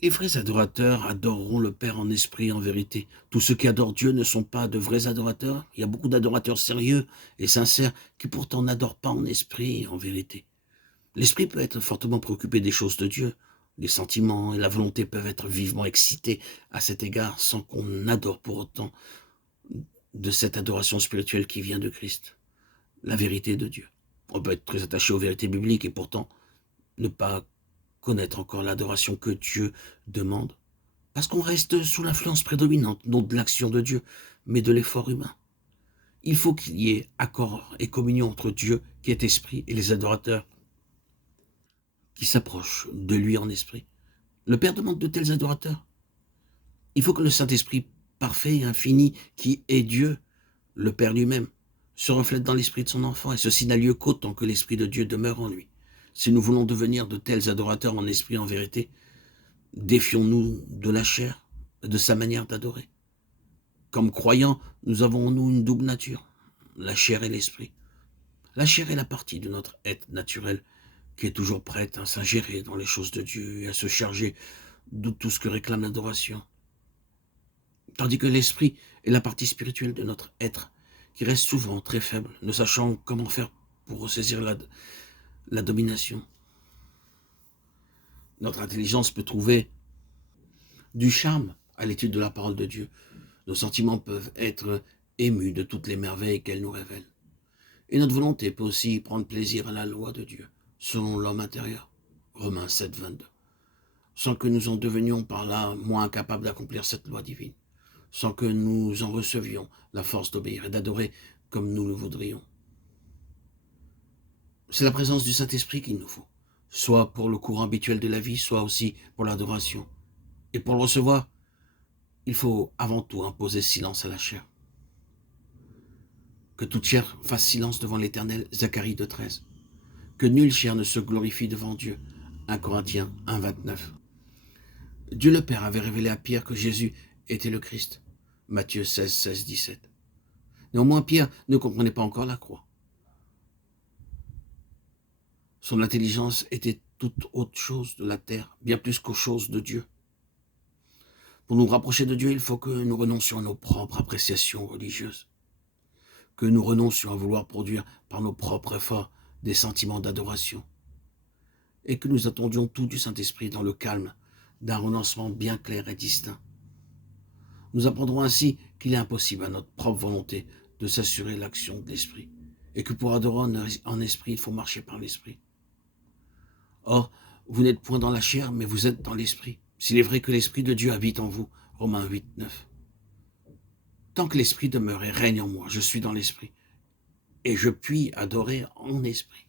Les vrais adorateurs adoreront le Père en esprit et en vérité. Tous ceux qui adorent Dieu ne sont pas de vrais adorateurs. Il y a beaucoup d'adorateurs sérieux et sincères qui pourtant n'adorent pas en esprit et en vérité. L'esprit peut être fortement préoccupé des choses de Dieu. Les sentiments et la volonté peuvent être vivement excités à cet égard sans qu'on adore pour autant de cette adoration spirituelle qui vient de Christ, la vérité de Dieu. On peut être très attaché aux vérités bibliques et pourtant ne pas connaître encore l'adoration que Dieu demande, parce qu'on reste sous l'influence prédominante, non de l'action de Dieu, mais de l'effort humain. Il faut qu'il y ait accord et communion entre Dieu, qui est esprit, et les adorateurs qui s'approchent de lui en esprit. Le Père demande de tels adorateurs. Il faut que le Saint-Esprit parfait et infini, qui est Dieu, le Père lui-même, se reflète dans l'esprit de son enfant, et ceci n'a lieu qu'autant que l'Esprit de Dieu demeure en lui. Si nous voulons devenir de tels adorateurs en esprit et en vérité, défions-nous de la chair, de sa manière d'adorer. Comme croyants, nous avons en nous une double nature, la chair et l'esprit. La chair est la partie de notre être naturel qui est toujours prête à s'ingérer dans les choses de Dieu et à se charger de tout ce que réclame l'adoration. Tandis que l'esprit est la partie spirituelle de notre être qui reste souvent très faible, ne sachant comment faire pour ressaisir la domination. Notre intelligence peut trouver du charme à l'étude de la parole de Dieu. Nos sentiments peuvent être émus de toutes les merveilles qu'elle nous révèle. Et notre volonté peut aussi prendre plaisir à la loi de Dieu, selon l'homme intérieur. Romains 7, 22. Sans que nous en devenions par là moins incapables d'accomplir cette loi divine. Sans que nous en recevions la force d'obéir et d'adorer comme nous le voudrions. C'est la présence du Saint-Esprit qu'il nous faut, soit pour le courant habituel de la vie, soit aussi pour l'adoration. Et pour le recevoir, il faut avant tout imposer silence à la chair. Que toute chair fasse silence devant l'Éternel, Zacharie 2,13. Que nulle chair ne se glorifie devant Dieu, 1 Corinthiens 1,29. Dieu le Père avait révélé à Pierre que Jésus était le Christ, Matthieu 16, 16, 17. Néanmoins, Pierre ne comprenait pas encore la croix. Son intelligence était toute autre chose de la terre, bien plus qu'aux choses de Dieu. Pour nous rapprocher de Dieu, il faut que nous renoncions à nos propres appréciations religieuses, que nous renoncions à vouloir produire par nos propres efforts des sentiments d'adoration, et que nous attendions tout du Saint-Esprit dans le calme d'un renoncement bien clair et distinct. Nous apprendrons ainsi qu'il est impossible à notre propre volonté de s'assurer l'action de l'Esprit, et que pour adorer en esprit, il faut marcher par l'Esprit. Or, vous n'êtes point dans la chair, mais vous êtes dans l'Esprit. S'il est vrai que l'Esprit de Dieu habite en vous, Romains 8, 9. Tant que l'Esprit demeure et règne en moi, je suis dans l'Esprit, et je puis adorer en esprit.